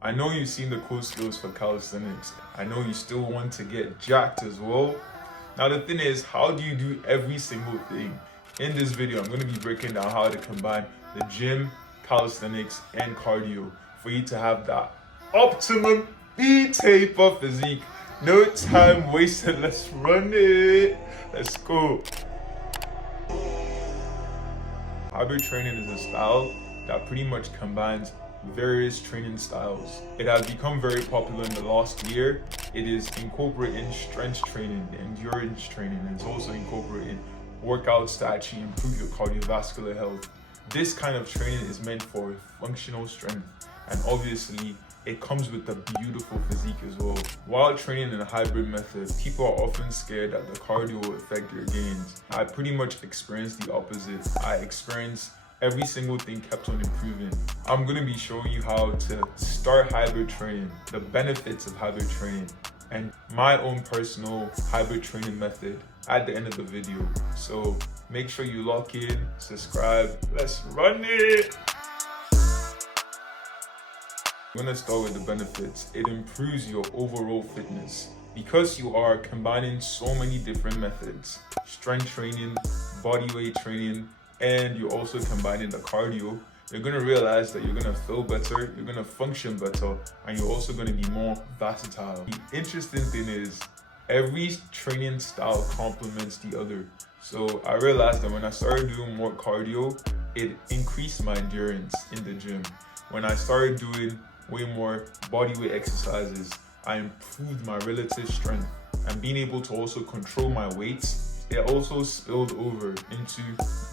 I know you've seen the cool skills for calisthenics. I know you still want to get jacked as well. Now the thing is, how do you do every single thing? In this video, I'm going to be breaking down how to combine the gym, calisthenics, and cardio for you to have that optimum B-taper physique. No time wasted, let's run it. Let's go. Hybrid training is a style that pretty much combines various training styles. It has become very popular in the last year. It is incorporating strength training, endurance training, and it's also incorporating workouts to actually improve your cardiovascular health. This kind of training is meant for functional strength, and obviously it comes with a beautiful physique as well. While training in a hybrid method, people are often scared that the cardio will affect their gains. I pretty much experienced the opposite. I experienced every single thing kept on improving. I'm going to be showing you how to start hybrid training, the benefits of hybrid training, and my own personal hybrid training method at the end of the video. So make sure you lock in, subscribe, let's run it! I'm going to start with the benefits. It improves your overall fitness because you are combining so many different methods: strength training, body weight training, and you're also combining the cardio. You're going to realize that you're going to feel better, you're going to function better, and you're also going to be more versatile. The interesting thing is every training style complements the other. So I realized that when I started doing more cardio, it increased my endurance in the gym. When I started doing way more body weight exercises, I improved my relative strength, and being able to also control my weights, it also spilled over into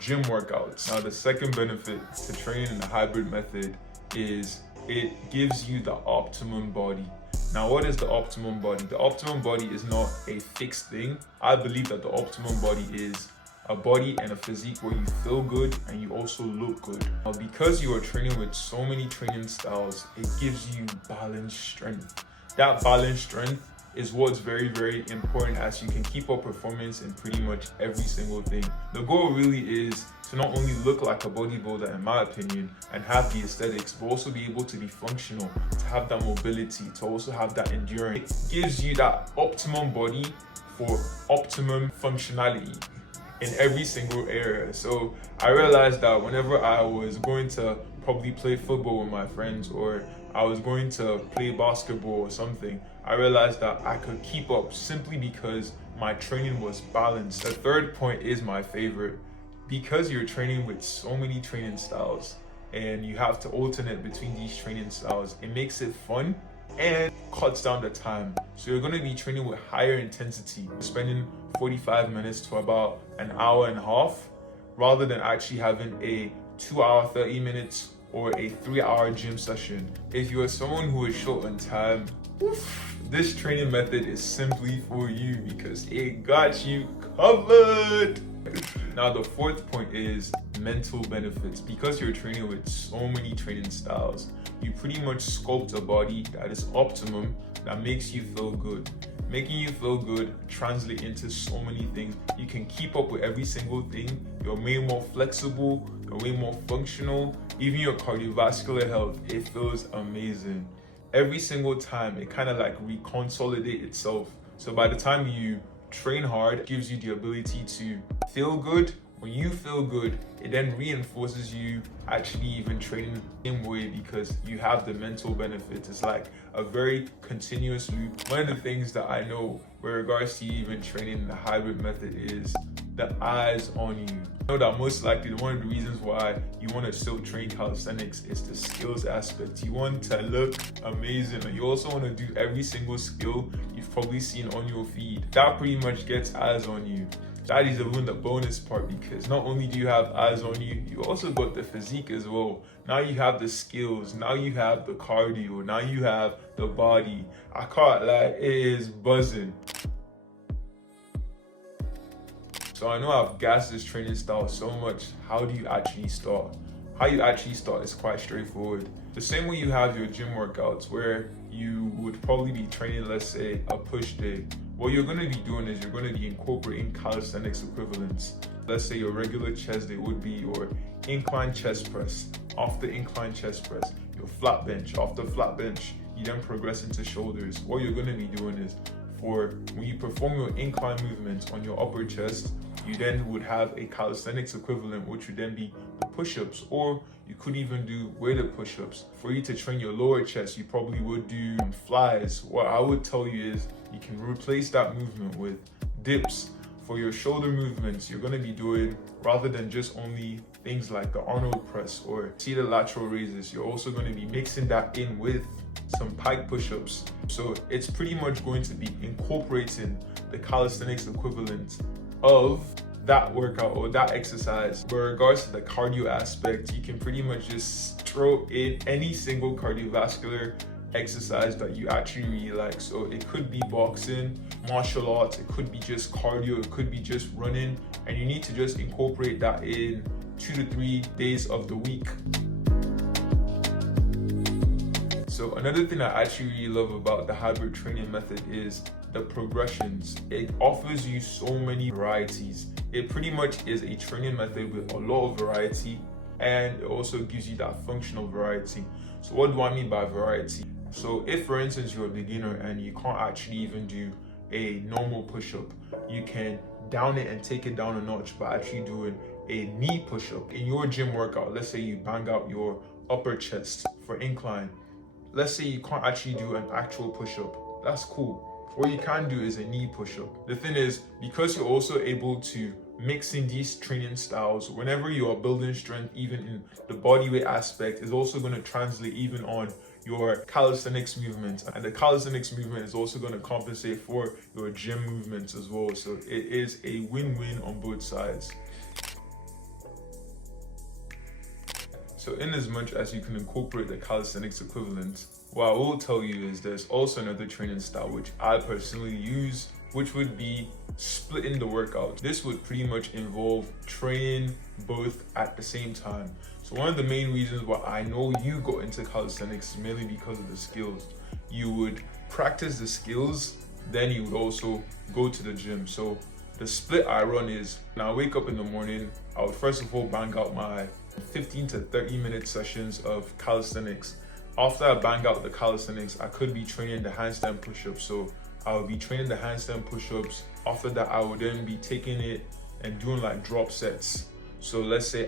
gym workouts. Now the second benefit to training in a hybrid method is it gives you the optimum body. Now what is the optimum body? The optimum body is not a fixed thing. I believe that the optimum body is a body and a physique where you feel good and you also look good. Now because you are training with so many training styles, it gives you balanced strength. That balanced strength is what's very, very important, as you can keep up performance in pretty much every single thing. The goal really is to not only look like a bodybuilder, in my opinion, and have the aesthetics, but also be able to be functional, to have that mobility, to also have that endurance. It gives you that optimum body for optimum functionality in every single area. So I realized that whenever I was going to probably play football with my friends, or I was going to play basketball or something, I realized that I could keep up simply because my training was balanced. The third point is my favorite. Because you're training with so many training styles and you have to alternate between these training styles, it makes it fun and cuts down the time. So you're going to be training with higher intensity, spending 45 minutes to about an hour and a half, rather than actually having a 2 hour 30 minutes or a 3 hour gym session. If you are someone who is short on time, this training method is simply for you because it got you covered. Now the fourth point is mental benefits. Because you're training with so many training styles, you pretty much sculpt a body that is optimum, that makes you feel good. Making you feel good translates into so many things. You can keep up with every single thing. You're way more flexible, you're way more functional. Even your cardiovascular health, it feels amazing. Every single time it kind of like reconsolidate itself. So by the time you train hard, it gives you the ability to feel good. When you feel good, it then reinforces you actually even training the same way because you have the mental benefits. It's like a very continuous loop. One of the things that I know with regards to even training in the hybrid method is the eyes on you. I know that most likely one of the reasons why you want to still train calisthenics is the skills aspect. You want to look amazing, and you also want to do every single skill you've probably seen on your feed. That pretty much gets eyes on you. That is even the bonus part, because not only do you have eyes on you, you also got the physique as well. Now you have the skills, now you have the cardio, now you have the body. I can't lie, it is buzzing. So I know I've gassed this training style so much. How do you actually start? How you actually start is quite straightforward. The same way you have your gym workouts where you would probably be training, let's say, a push day. What you're going to be doing is you're going to be incorporating calisthenics equivalents. Let's say your regular chest day would be your incline chest press. After incline chest press, your flat bench. After flat bench, you then progress into shoulders. What you're going to be doing is, for when you perform your incline movements on your upper chest, you then would have a calisthenics equivalent, which would then be the push-ups, or you could even do weighted push-ups. For you to train your lower chest, you probably would do flies. What I would tell you is you can replace that movement with dips. For your shoulder movements, you're going to be doing, rather than just only things like the Arnold press or seated lateral raises, you're also going to be mixing that in with some pike push-ups. So it's pretty much going to be incorporating the calisthenics equivalent of that workout or that exercise. But in regards to the cardio aspect, you can pretty much just throw in any single cardiovascular exercise that you actually really like. So it could be boxing, martial arts, it could be just cardio, it could be just running, and you need to just incorporate that in 2 to 3 days of the week. So another thing I actually really love about the hybrid training method is the progressions. It offers you so many varieties. It pretty much is a training method with a lot of variety, and it also gives you that functional variety. So what do I mean by variety? So if, for instance, you're a beginner and you can't actually even do a normal push-up, you can down it and take it down a notch by actually doing a knee push-up. In your gym workout, let's say you bang out your upper chest for incline. Let's say you can't actually do an actual push-up. That's cool. What you can do is a knee push-up. The thing is, because you're also able to mix in these training styles, whenever you are building strength, even in the bodyweight aspect, is also going to translate even on your calisthenics movement. And the calisthenics movement is also going to compensate for your gym movements as well. So it is a win-win on both sides. So in as much as you can incorporate the calisthenics equivalent, what I will tell you is there's also another training style which I personally use, which would be splitting the workout. This would pretty much involve training both at the same time. So one of the main reasons why I know you got into calisthenics is mainly because of the skills. You would practice the skills, then you would also go to the gym. So the split I run is, when I wake up in the morning, I would first of all bang out my 15 to 30 minute sessions of calisthenics. After I bang out the calisthenics, I could be training the handstand push-ups. So I would be training the handstand push-ups. After that, I would then be taking it and doing like drop sets. So let's say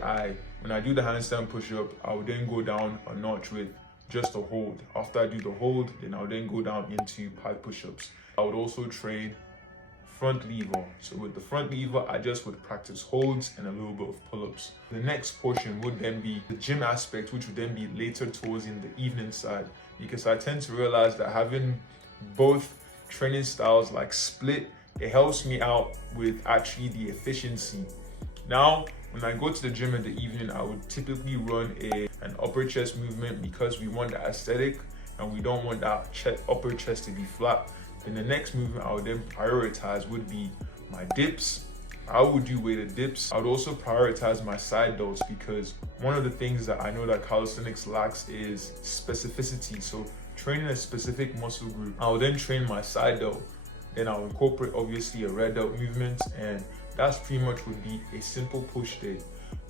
when I do the handstand push-up, I would then go down a notch with just a hold. After I do the hold, then I would then go down into pike push-ups. I would also train front lever. So with the front lever, I just would practice holds and a little bit of pull-ups. The next portion would then be the gym aspect, which would then be later towards in the evening side, because I tend to realize that having both training styles like split, it helps me out with actually the efficiency. Now, when I go to the gym in the evening, I would typically run an upper chest movement because we want the aesthetic and we don't want that upper chest to be flat. Then the next movement I would then prioritize would be my dips. I would do weighted dips. I would also prioritize my side delts, because one of the things that I know that calisthenics lacks is specificity. So training a specific muscle group, I will then train my side delt. Then I'll incorporate obviously a red delt movement, and that's pretty much would be a simple push day.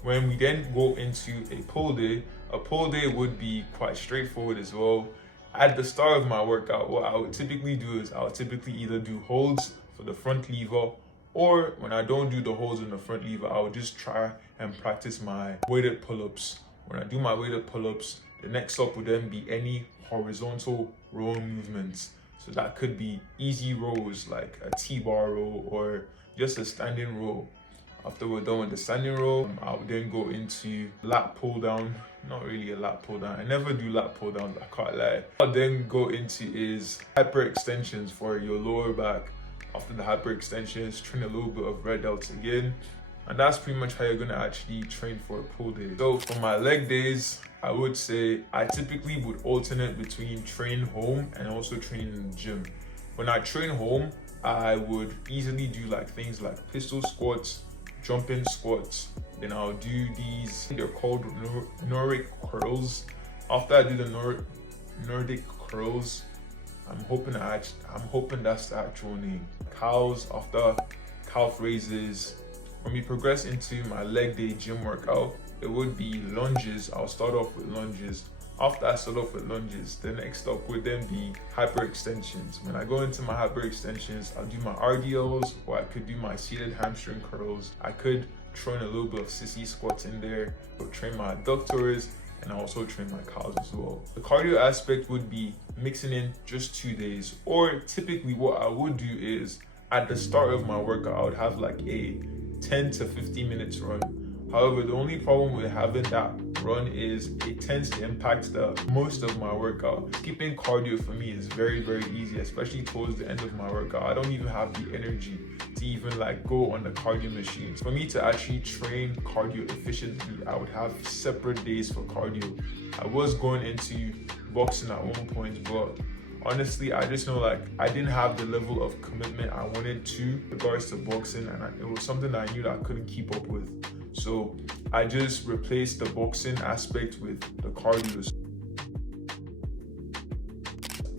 When we then go into a pull day would be quite straightforward as well. At the start of my workout, what I would typically do is I would typically either do holds for the front lever, or when I don't do the holds in the front lever, I would just try and practice my weighted pull-ups. When I do my weighted pull-ups, the next up would then be any horizontal row movements. So that could be easy rows like a T-bar row or just a standing row. After we're done with the standing row, I would then go into lat pull down. Not really a lat pull down. I never do lat pull downs, I can't lie. I'll then go into is hyper extensions for your lower back. After the hyper extensions, train a little bit of red delts again. And that's pretty much how you're gonna actually train for a pull day. So for my leg days, I would say I typically would alternate between training home and also training in the gym. When I train home, I would easily do like things like pistol squats, jumping squats. Then I'll do these, they're called Nordic curls. After I do the Nordic curls, I'm hoping that's the actual name. Cows, after calf raises. When we progress into my leg day gym workout, it would be lunges. I'll start off with lunges. After I start off with lunges, the next stop would then be hyperextensions. When I go into my hyperextensions, I'll do my RDLs, or I could do my seated hamstring curls. I could throw in a little bit of sissy squats in there, or train my adductors, and I also train my calves as well. The cardio aspect would be mixing in just 2 days, or typically what I would do is at the start of my workout, I would have like a 10 to 15 minutes run. However, the only problem with having that run is it tends to impact the most of my workout. Skipping cardio for me is very, very easy, especially towards the end of my workout. I don't even have the energy to even like go on the cardio machines. For me to actually train cardio efficiently, I would have separate days for cardio. I was going into boxing at one point, but honestly, I just know like I didn't have the level of commitment I wanted to regards to boxing, and it was something that I knew that I couldn't keep up with. So I just replaced the boxing aspect with the cardio.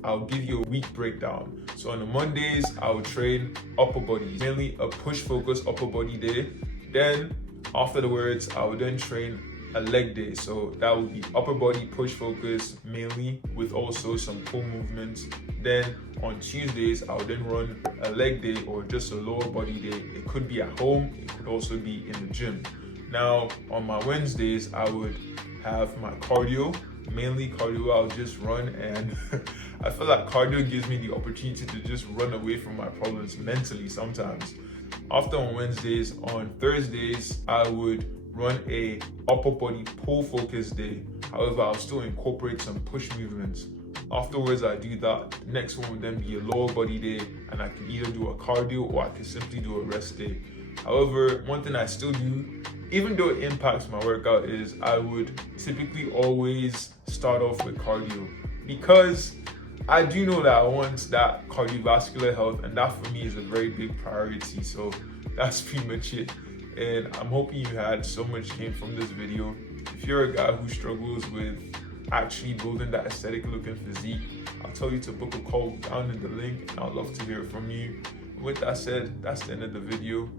I'll give you a week breakdown. So on the Mondays, I'll train upper body, mainly a push focus upper body day. Then afterwards, I would then train a leg day. So that would be upper body push focus mainly, with also some pull movements. Then on Tuesdays, I would then run a leg day or just a lower body day. It could be at home, it could also be in the gym. Now on my Wednesdays, I would have my cardio, mainly cardio. I'll just run, and I feel like cardio gives me the opportunity to just run away from my problems mentally sometimes. After on Wednesdays, on Thursdays, I would run a upper body pull focus day. However, I'll still incorporate some push movements. Afterwards, I do that. The next one would then be a lower body day, and I can either do a cardio or I can simply do a rest day. However, one thing I still do, even though it impacts my workout, is I would typically always start off with cardio, because I do know that I want that cardiovascular health, and that for me is a very big priority. So that's pretty much it. And I'm hoping you had so much gain from this video. If you're a guy who struggles with actually building that aesthetic looking physique, I'll tell you to book a call down in the link, and I'd love to hear from you. With that said, that's the end of the video.